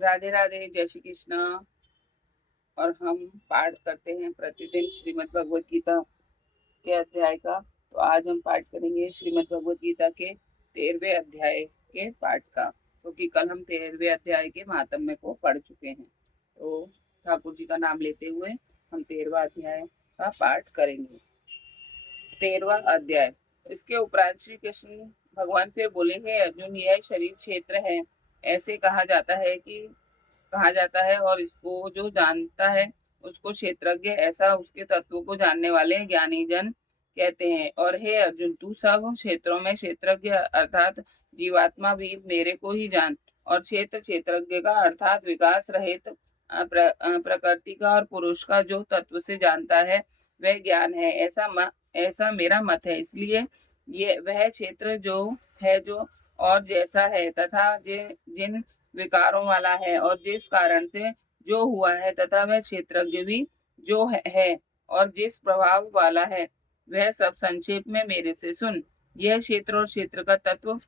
राधे राधे, जय श्री कृष्ण। और हम पाठ करते हैं प्रतिदिन श्रीमद् भगवत गीता के अध्याय का। तो आज हम पाठ करेंगे श्रीमद् भगवत गीता के 13वें अध्याय के पाठ का, क्योंकि कल हम 13वें अध्याय के महात्म्य को पढ़ चुके हैं। तो ठाकुर जी का नाम लेते हुए हम 13वां अध्याय का पाठ करेंगे। 13वां अध्याय। इसके उपरांत श्री कृष्ण भगवान फिर बोले, हे अर्जुन, यह शरीर क्षेत्र है, ऐसे कहा जाता है और इसको जो जानता है उसको क्षेत्रज्ञ, ऐसा उसके तत्व को जानने वाले ज्ञानी जन कहते हैं। और हे अर्जुन, तू सब क्षेत्रों में क्षेत्रज्ञ अर्थात जीवात्मा भी मेरे को ही जान। और क्षेत्रज्ञ का अर्थात विकास रहित प्रकृति का और पुरुष का जो तत्व से जानता है वह ज्ञान है, ऐसा मेरा मत है। इसलिए ये वह क्षेत्र जो और जैसा है तथा जिन विकारों वाला है और जिस कारण से जो हुआ है, तथा वह क्षेत्रज्ञ भी जो है और जिस प्रभाव वाला है, वह सब संक्षेप में मेरे से सुन। यह क्षेत्र और क्षेत्र का तत्व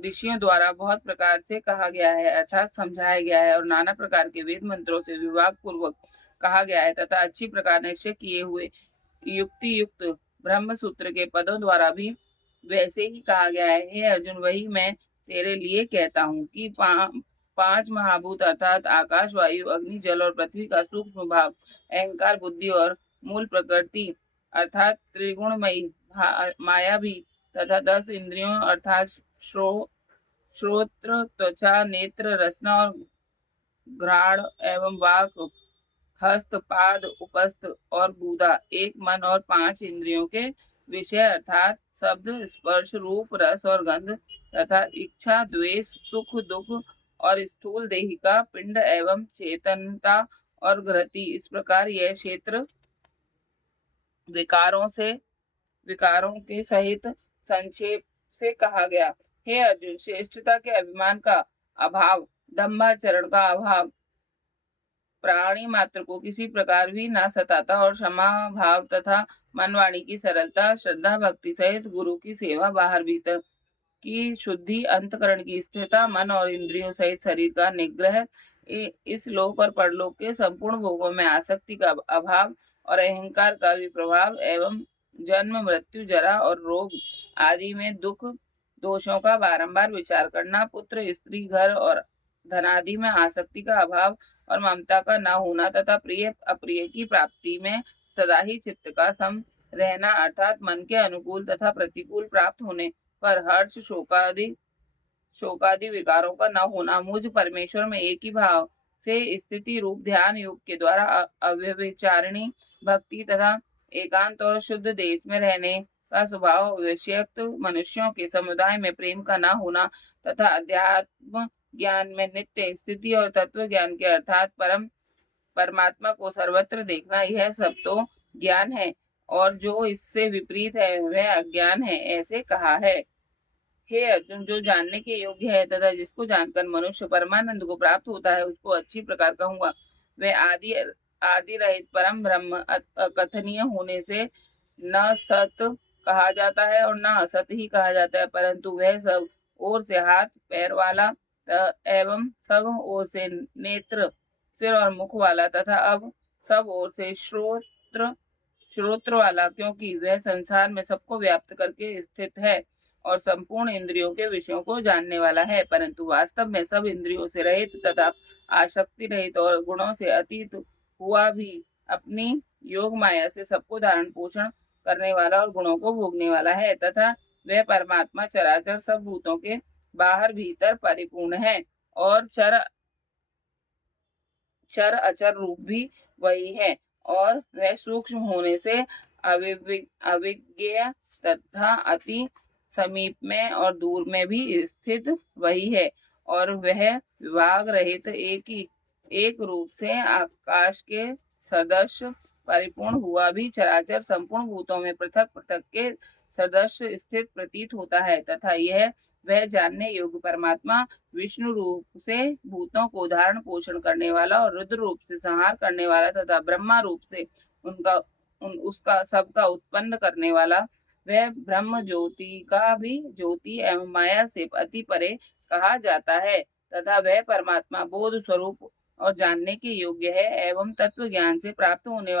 ऋषियों द्वारा बहुत प्रकार से कहा गया है, अर्थात समझाया गया है, और नाना प्रकार के वेद मंत्रों से विभाग पूर्वक कहा गया है, तथा अच्छी प्रकार निश्चय किए हुए युक्ति युक्त ब्रह्म सूत्र के पदों द्वारा भी वैसे ही कहा गया है। हे अर्जुन, वही मैं तेरे लिए कहता हूँ कि पांच महाभूत अर्थात आकाश, वायु, अग्नि, जल और पृथ्वी का सूक्ष्म भाव, अहंकार, बुद्धि और मूल प्रकृति अर्थात त्रिगुणमयी माया भी, तथा 10 इंद्रियों अर्थात श्रोत्र, त्वचा, नेत्र, रसना और घ्राण एवं वाक, हस्त, पाद, उपस्थ और गूदा, एक मन और 5 इंद्रियों के विषय अर्थात शब्द, स्पर्श, रूप, रस और गंध, तथा इच्छा, द्वेष, सुख, दुख और स्थूल देही का पिंड एवं चेतनता और घृति। इस प्रकार यह क्षेत्र विकारों के सहित संक्षेप से कहा गया। हे अर्जुन, श्रेष्ठता के अभिमान का अभाव, दम्भाचरण का अभाव प्राणी मात्र को किसी प्रकार भी ना सताता, और क्षमा भाव तथा मन वाणी की सरलता, श्रद्धा भक्ति सहित गुरु की सेवा, बाहर भीतर की शुद्धि, अंतकरण की स्थिरता, मन और इंद्रियों सहित शरीर का निग्रह, इस लोक और परलोक के संपूर्ण भोगों में आसक्ति का अभाव और अहंकार का भी प्रभाव, एवं जन्म, मृत्यु, जरा और रोग आदि में दुख दोषों का बारंबार विचार करना, पुत्र, स्त्री, घर और धनादि में आसक्ति का अभाव और ममता का न होना, तथा प्रिय अप्रिय की प्राप्ति में सदा ही चित्त का सम रहना, अर्थात मन के अनुकूल तथा प्रतिकूल प्राप्त होने पर हर्ष, शोकादि विकारों का न होना, मुझ परमेश्वर में एक ही भाव से स्थिति रूप ध्यान योग के द्वारा अव्यभिचारिणी भक्ति, तथा एकांत और शुद्ध देश में रहने का स्वभाव, विषयक्त मनुष्यों के समुदाय में प्रेम का न होना, तथा अध्यात्म ज्ञान में नित्य स्थिति और तत्व ज्ञान के अर्थात परमात्मा को सर्वत्र देखना, यह सब तो ज्ञान है, और जो इससे विपरीत है वह अज्ञान है, ऐसे कहा है। हे अर्जुन, जो जानने के योग्य है तथा जिसको जानकर मनुष्य परमानंद को प्राप्त होता है, उसको अच्छी प्रकार कहूंगा। वह आदि रहित परम ब्रह्म अकथनीय होने से न सत कहा जाता है और न असत ही कहा जाता है, परंतु वह सब ओर से हाथ पैर वाला एवं सब ओर से नेत्र, सिर और मुख वाला, तथा अब सब ओर से श्रोत्र वाला, क्योंकि वह संसार में सबको व्याप्त करके स्थित है और संपूर्ण इंद्रियों के विषयों को जानने वाला है, परंतु वास्तव में सब इंद्रियों से रहित तथा आसक्ति रहित और गुणों से अतीत हुआ भी अपनी योग माया से सबको धारण पोषण करने वाला और गुणों को भोगने वाला है, तथा वह परमात्मा चराचर सब भूतों के बाहर भीतर परिपूर्ण है, और चर अचर रूप भी वही है, और वह सूक्ष्म होने से अविज्ञेय तथा अति समीप में और दूर में भी स्थित वही है, और वह विभाग रहित एक रूप से आकाश के सदृश परिपूर्ण हुआ भी चराचर संपूर्ण भूतों में पृथक पृथक के सदृश स्थित प्रतीत होता है, तथा यह वह जानने योग्य परमात्मा विष्णु रूप से भूतों को धारण पोषण करने वाला और रुद्र रूप से संहार करने वाला तथा ब्रह्मा रूप से उसका सबका उत्पन्न करने वाला, वह ब्रह्म ज्योति का भी ज्योति एवं माया से अति परे कहा जाता है, तथा वह परमात्मा बोध स्वरूप और जानने के योग्य है एवं तत्व ज्ञान से प्राप्त होने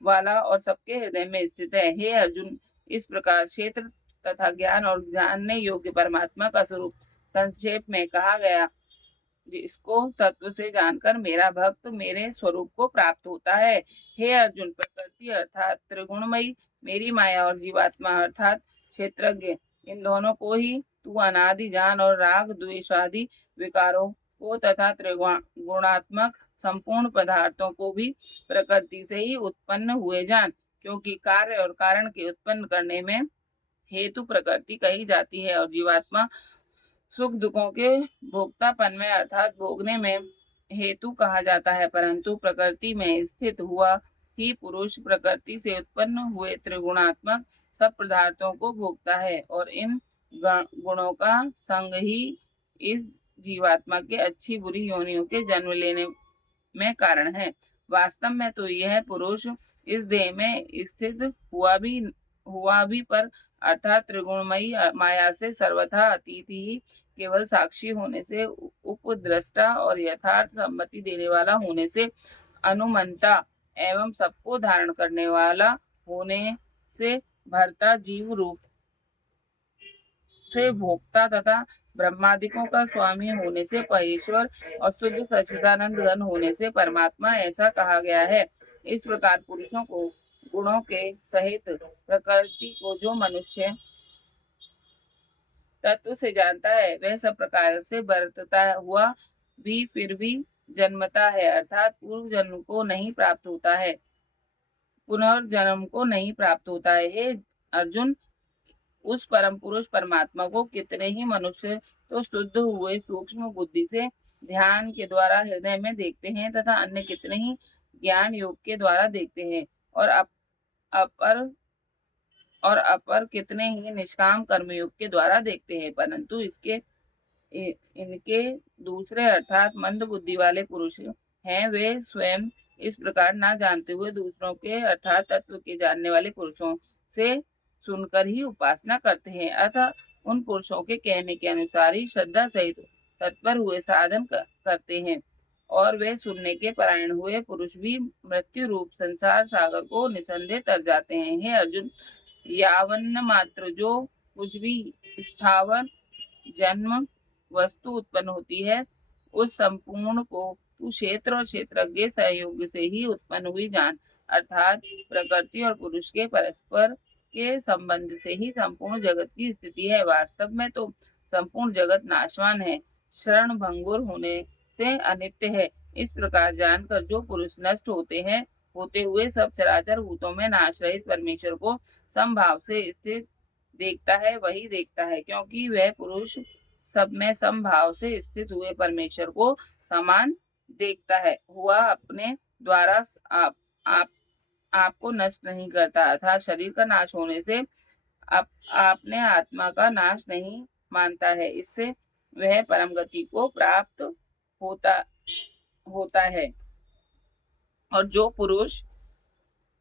वाला और सबके हृदय में स्थित है। हे अर्जुन, इस प्रकार क्षेत्र तथा ज्ञान और जानने योग्य परमात्मा का स्वरूप संक्षेप में कहा गया। जिसको तत्व से जानकर मेरा भक्त मेरे स्वरूप को प्राप्त होता है। हे अर्जुन, प्रकृति अर्थात त्रिगुणमयी, मेरी माया और जीवात्मा अर्थात क्षेत्रज्ञ, इन दोनों को ही तू अनादि जान और राग द्वेष आदि विकारों को तथा त्रिगुणात्मक संपूर्ण पदार्थों को भी प्रकृति से ही उत्पन्न हुए जान, क्योंकि कार्य और कारण के उत्पन्न करने में हेतु प्रकृति कही जाती है और जीवात्मा सुख दुखों के भोक्तापन में अर्थात भोगने में हेतु कहा जाता है। परंतु प्रकृति में स्थित हुआ ही पुरुष प्रकृति से उत्पन्न हुए त्रिगुणात्मक सब पदार्थों को भोगता है और इन गुणों का संग ही इस जीवात्मा के अच्छी बुरी योनियों के जन्म लेने में कारण है। वास्तव में तो यह पुरुष इस देह में स्थित हुआ भी पर अर्थात त्रिगुणमयी माया से सर्वथा अतीत ही केवल साक्षी होने से उपद्रष्टा और यथार्थ सम्मति देने वाला होने से अनुमंता एवं सबको धारण करने वाला होने से भरता जीव रूप से भोक्ता तथा ब्रह्मादिकों का स्वामी होने से परेश्वर और शुद्ध सच्चिदानंद घन होने से परमात्मा ऐसा कहा गया है। इस प्रकार पुरुषों को गुणों के सहित प्रकृति को जो मनुष्य तत्व से जानता है वह सब प्रकार से बरतता हुआ भी फिर भी जन्मता है, अर्थात पूर्व जन्म को नहीं प्राप्त होता है, पुनर्जन्म को नहीं प्राप्त होता है। हे अर्जुन, उस परम पुरुष परमात्मा को कितने ही मनुष्य तो शुद्ध हुए सूक्ष्म बुद्धि से ध्यान के द्वारा हृदय में देखते हैं तथा अन्य कितने ही ज्ञान योग के द्वारा देखते हैं और अपर कितने ही निष्काम कर्मयोग के द्वारा देखते हैं। परंतु इनके दूसरे अर्थात मंद बुद्धि वाले पुरुष हैं, वे स्वयं इस प्रकार ना जानते हुए दूसरों के अर्थात तत्व के जानने वाले पुरुषों से सुनकर ही उपासना करते हैं। अतः उन पुरुषों के कहने के अनुसार ही श्रद्धा सहित तत्पर हुए साधन करते हैं और वे सुनने के परायण हुए पुरुष भी मृत्यु रूप संसार सागर को निसंदेह तर जाते हैं। हे अर्जुन, यावन्न मात्र जो कुछ भी स्थावर जन्म वस्तु उत्पन्न होती है उस संपूर्ण को तू क्षेत्र और क्षेत्रज्ञ सहयोग से ही उत्पन्न हुई जान, अर्थात प्रकृति और पुरुष के परस्पर के संबंध से ही संपूर्ण जगत की स्थिति है। वास्तव में तो संपूर्ण जगत नाशवान है, क्षण भंगुर होने से अनित्य है। इस प्रकार जानकर जो पुरुष नष्ट होते हुए सब चराचर भूतों में नाश रहित परमेश्वर को समभाव से स्थित देखता है, वही देखता है, क्योंकि वह पुरुष सब में समभाव से स्थित हुए परमेश्वर को समान देखता है हुआ अपने द्वारा आपको नष्ट नहीं करता, अर्थात शरीर का नाश होने से आपने आत्मा का नाश नहीं मानता है। इससे वह परम गति को प्राप्त होता है। और जो पुरुष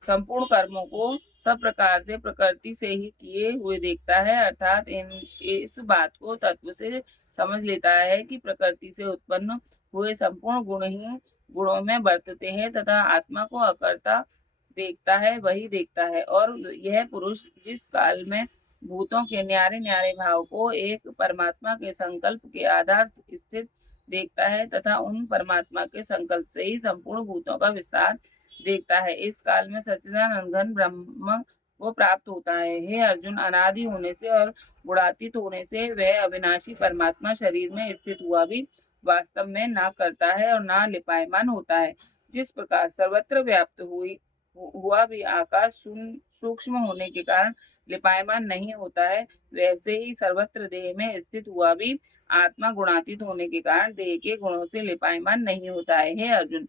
संपूर्ण कर्मों को सब प्रकार से प्रकृति से ही किए हुए देखता है, अर्थात इस बात को तत्व से समझ लेता है कि प्रकृति से उत्पन्न हुए संपूर्ण गुण ही गुणों में बरतते हैं तथा आत्मा को अकर्ता देखता है, वही देखता है। और यह पुरुष जिस काल में भूतों के न्यारे न्यारे भाव को एक परमात्मा के संकल्प के आधार स्थित देखता है तथा उन परमात्मा के संकल्प से ही संपूर्ण भूतों का विस्तार देखता है, इस काल में सच्चिदानंद घन ब्रह्म को प्राप्त होता है। हे अर्जुन, अनादि होने से और गुणातीत होने से वह अविनाशी परमात्मा शरीर में स्थित हुआ भी वास्तव में ना करता है और ना लिपायमान होता है। जिस प्रकार सर्वत्र व्याप्त हुआ भी आकाश सूक्ष्म होने के कारण लिपायमान नहीं होता है, वैसे ही सर्वत्र देह में स्थित हुआ भी आत्मा गुणातीत होने के कारण देह के गुणों से लिपायमान नहीं होता है। हे अर्जुन,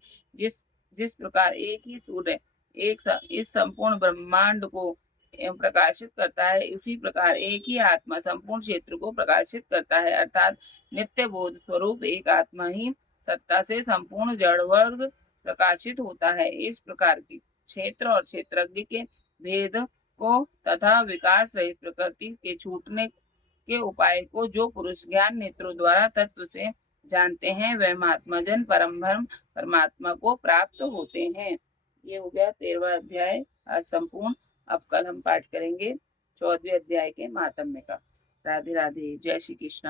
जिस प्रकार एक ही सूर्य इस संपूर्ण ब्रह्मांड को प्रकाशित करता है, उसी प्रकार एक ही आत्मा संपूर्ण क्षेत्र को प्रकाशित करता है, अर्थात नित्य बोध स्वरूप एक आत्मा ही सत्ता से संपूर्ण जड़ वर्ग प्रकाशित होता है। इस प्रकार की क्षेत्र और क्षेत्रज्ञ के भेद को तथा विकास रहित प्रकृति के छूटने के उपाय को जो पुरुष ज्ञान नेत्रों द्वारा तत्व से जानते हैं वह महात्मा जन परम ब्रह्म परमात्मा को प्राप्त होते हैं। ये हो गया 13वां अध्याय आज संपूर्ण। अब कल हम पाठ करेंगे 14वें अध्याय के महात्म्य का। राधे राधे, जय श्री कृष्ण।